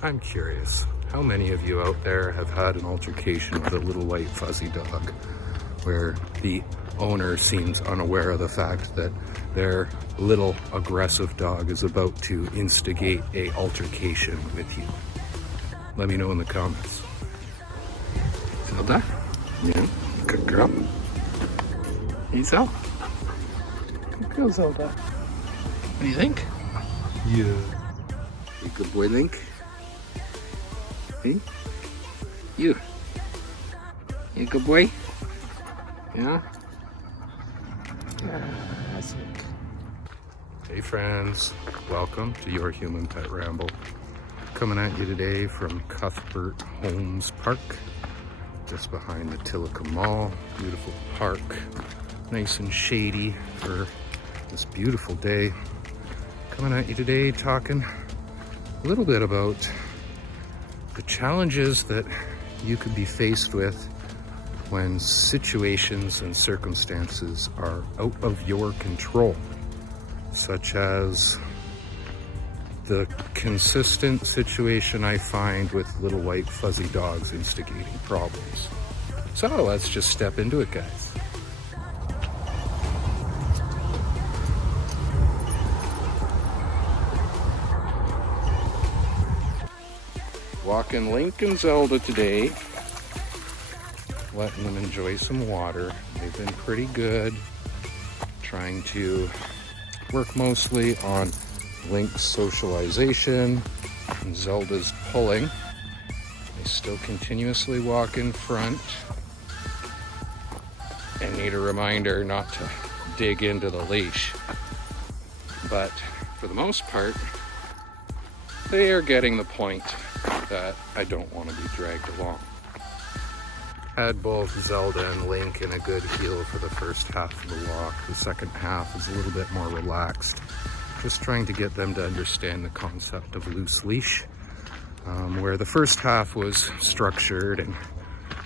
I'm curious, how many of you out there have had an altercation with a little white fuzzy dog where the owner seems unaware of the fact that their little aggressive dog is about to instigate a altercation with you? Let me know in the comments. Zelda? Yeah, good girl. Hey, Zelda. Good girl, Zelda. What do you think? Yeah. You good boy, Link? Hey? You a good boy? Yeah? Yeah, that's it. Hey friends, welcome to Your Human Pet Ramble. Coming at you today from Cuthbert Homes Park, just behind the Tilica Mall. Beautiful park, nice and shady for this beautiful day. Coming at you today talking a little bit about the challenges that you could be faced with when situations and circumstances are out of your control, such as the consistent situation I find with little white fuzzy dogs instigating problems. So let's just step into it, guys. Walking Link and Zelda today, letting them enjoy some water. They've been pretty good, trying to work mostly on Link's socialization and Zelda's pulling. They still continuously walk in front and need a reminder not to dig into the leash. But for the most part, they are getting the point that I don't want to be dragged along. Had both Zelda and Link in a good heel for the first half of the walk. The second half is a little bit more relaxed. Just trying to get them to understand the concept of loose leash, where the first half was structured and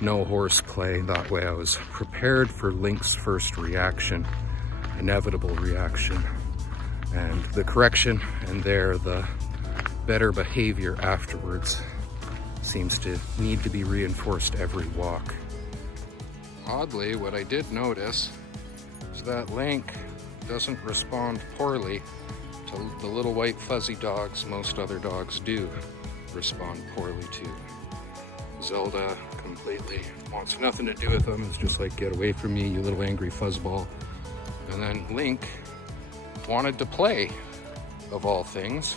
no horseplay. That way I was prepared for Link's first reaction, inevitable reaction, and the correction, and there the better behavior afterwards seems to need to be reinforced every walk. Oddly, what I did notice is that Link doesn't respond poorly to the little white fuzzy dogs most other dogs do respond poorly to. Zelda completely wants nothing to do with them. It's just like, get away from me, you little angry fuzzball. And then Link wanted to play, of all things.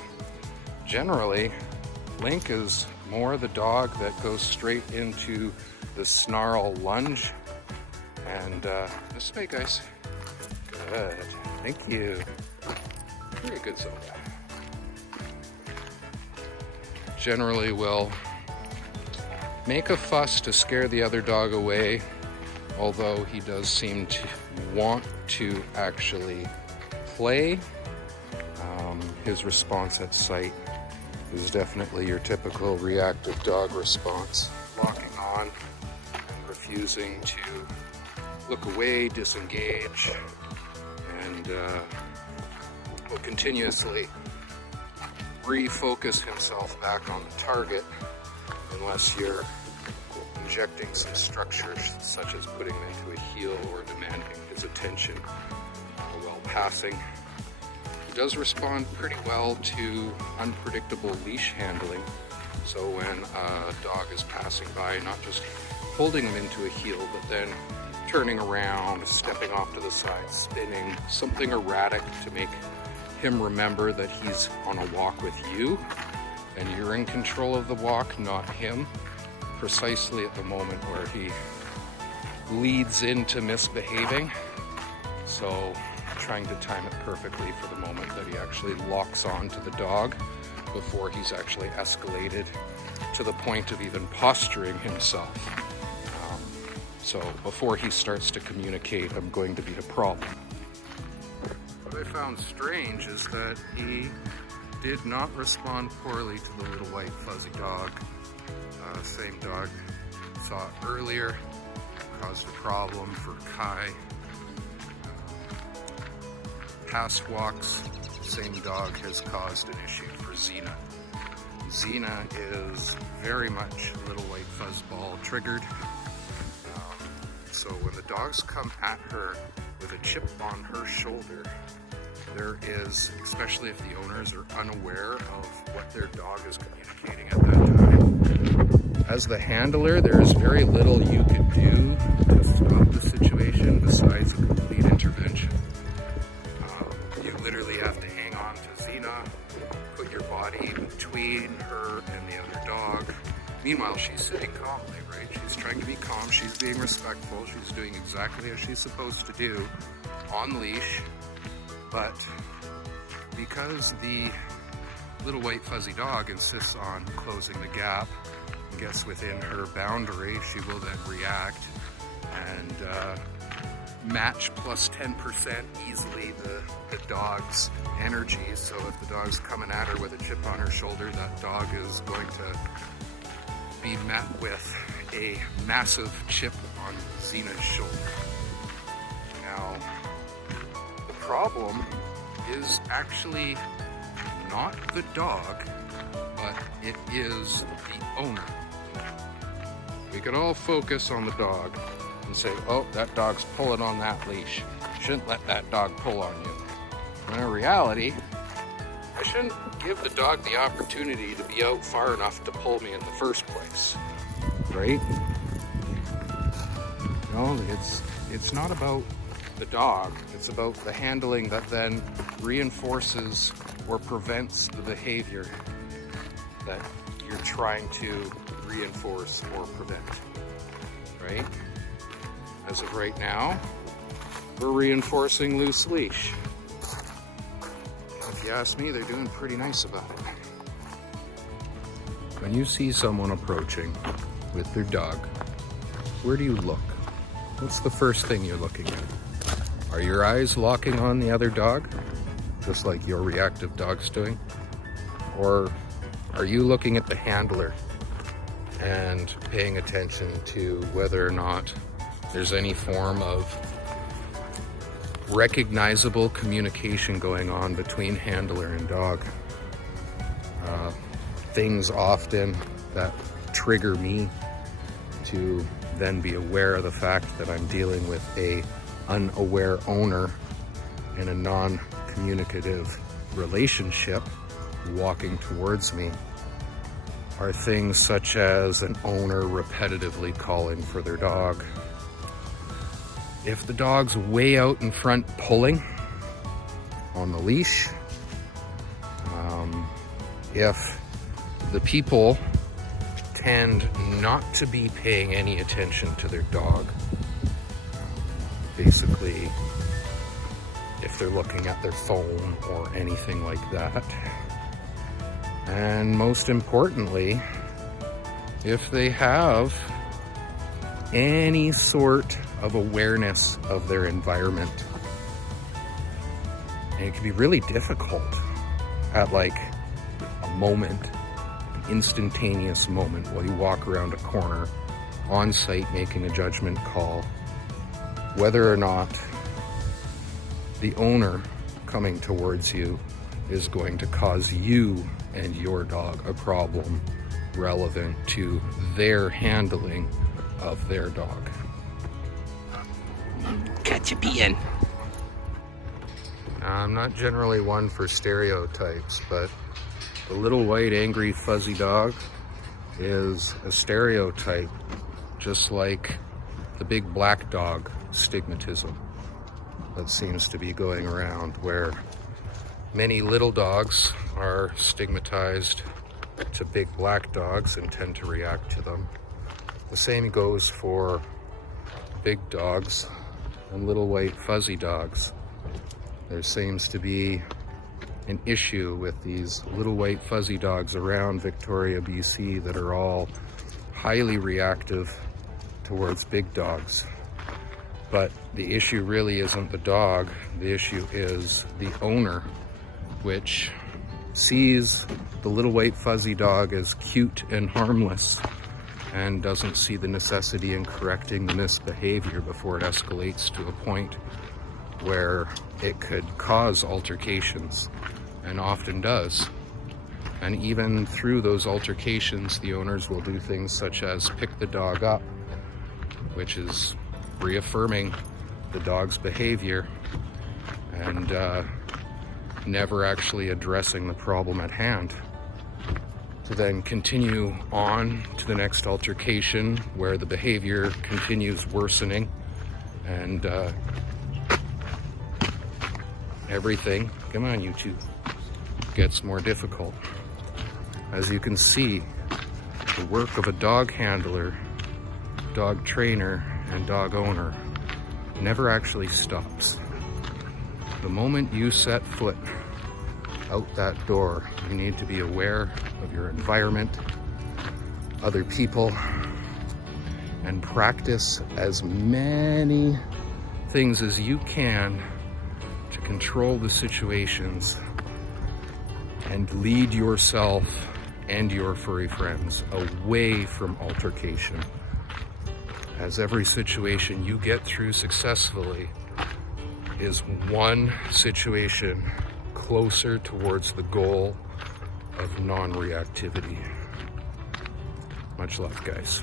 Generally, Link is more the dog that goes straight into the snarl lunge. And this way, guys. Good. Thank you. Very good, Zelda. Generally will make a fuss to scare the other dog away, although he does seem to want to actually play. His response at sight is definitely your typical reactive dog response. Locking on, refusing to look away, disengage, and will continuously refocus himself back on the target unless you're injecting some structures such as putting him into a heel or demanding his attention while passing. He does respond pretty well to unpredictable leash handling. So when a dog is passing by, not just holding him into a heel, but then turning around, stepping off to the side, spinning, something erratic to make him remember that he's on a walk with you and you're in control of the walk, not him, precisely at the moment where he leads into misbehaving. So trying to time it perfectly for the moment that he actually locks on to the dog before he's actually escalated to the point of even posturing himself. So before he starts to communicate, I'm going to be a problem. What I found strange is that he did not respond poorly to the little white fuzzy dog. Same dog saw it earlier, caused a problem for Kai. Past walks, same dog has caused an issue for Xena. Xena is very much little white fuzzball triggered. So when the dogs come at her with a chip on her shoulder, there is, especially if the owners are unaware of what their dog is communicating at that time, as the handler, there's very little you could do to stop the situation besides a complete intervention. You literally have to hang on to Xena, put your body between her and the other dog. Meanwhile, she's sitting calmly, right? She's trying to be calm, she's being respectful, she's doing exactly as she's supposed to do on leash. But because the little white fuzzy dog insists on closing the gap and gets within her boundary, she will then react and match plus 10% easily the dog's energy. So if the dog's coming at her with a chip on her shoulder, that dog is going to be met with a massive chip on Xena's shoulder. Now, the problem is actually not the dog, but it is the owner. We could all focus on the dog and say, oh, that dog's pulling on that leash. Shouldn't let that dog pull on you. When in reality, I shouldn't give the dog the opportunity to be out far enough to pull me in the first place, right? No, it's not about the dog, it's about the handling that then reinforces or prevents the behavior that you're trying to reinforce or prevent, right? As of right now, we're reinforcing loose leash. If you ask me, they're doing pretty nice about it. When you see someone approaching with their dog, where do you look? What's the first thing you're looking at? Are your eyes locking on the other dog, just like your reactive dog's doing? Or are you looking at the handler and paying attention to whether or not there's any form of recognizable communication going on between handler and dog? Things often that trigger me to then be aware of the fact that I'm dealing with a unaware owner in a non-communicative relationship walking towards me are things such as an owner repetitively calling for their dog. If the dog's way out in front pulling on the leash, if the people tend not to be paying any attention to their dog, basically if they're looking at their phone or anything like that, and most importantly, if they have any sort of awareness of their environment. And it can be really difficult at like a moment, an instantaneous moment while you walk around a corner on site making a judgment call, whether or not the owner coming towards you is going to cause you and your dog a problem relevant to their handling of their dog. Catch a bean. I'm not generally one for stereotypes, but the little white angry fuzzy dog is a stereotype, just like the big black dog stigmatism that seems to be going around, where many little dogs are stigmatized to big black dogs and tend to react to them. The same goes for big dogs and little white fuzzy dogs. There seems to be an issue with these little white fuzzy dogs around Victoria, BC that are all highly reactive towards big dogs. But the issue really isn't the dog, the issue is the owner, which sees the little white fuzzy dog as cute and harmless and doesn't see the necessity in correcting the misbehavior before it escalates to a point where it could cause altercations, and often does. And even through those altercations, the owners will do things such as pick the dog up, which is reaffirming the dog's behavior and never actually addressing the problem at hand. To then continue on to the next altercation where the behavior continues worsening and everything, come on you two, gets more difficult. As you can see, the work of a dog handler, dog trainer, and dog owner never actually stops. The moment you set foot out that door, you need to be aware of your environment, other people, and practice as many things as you can to control the situations and lead yourself and your furry friends away from altercation. As every situation you get through successfully is one situation closer towards the goal of non-reactivity. Much love, guys.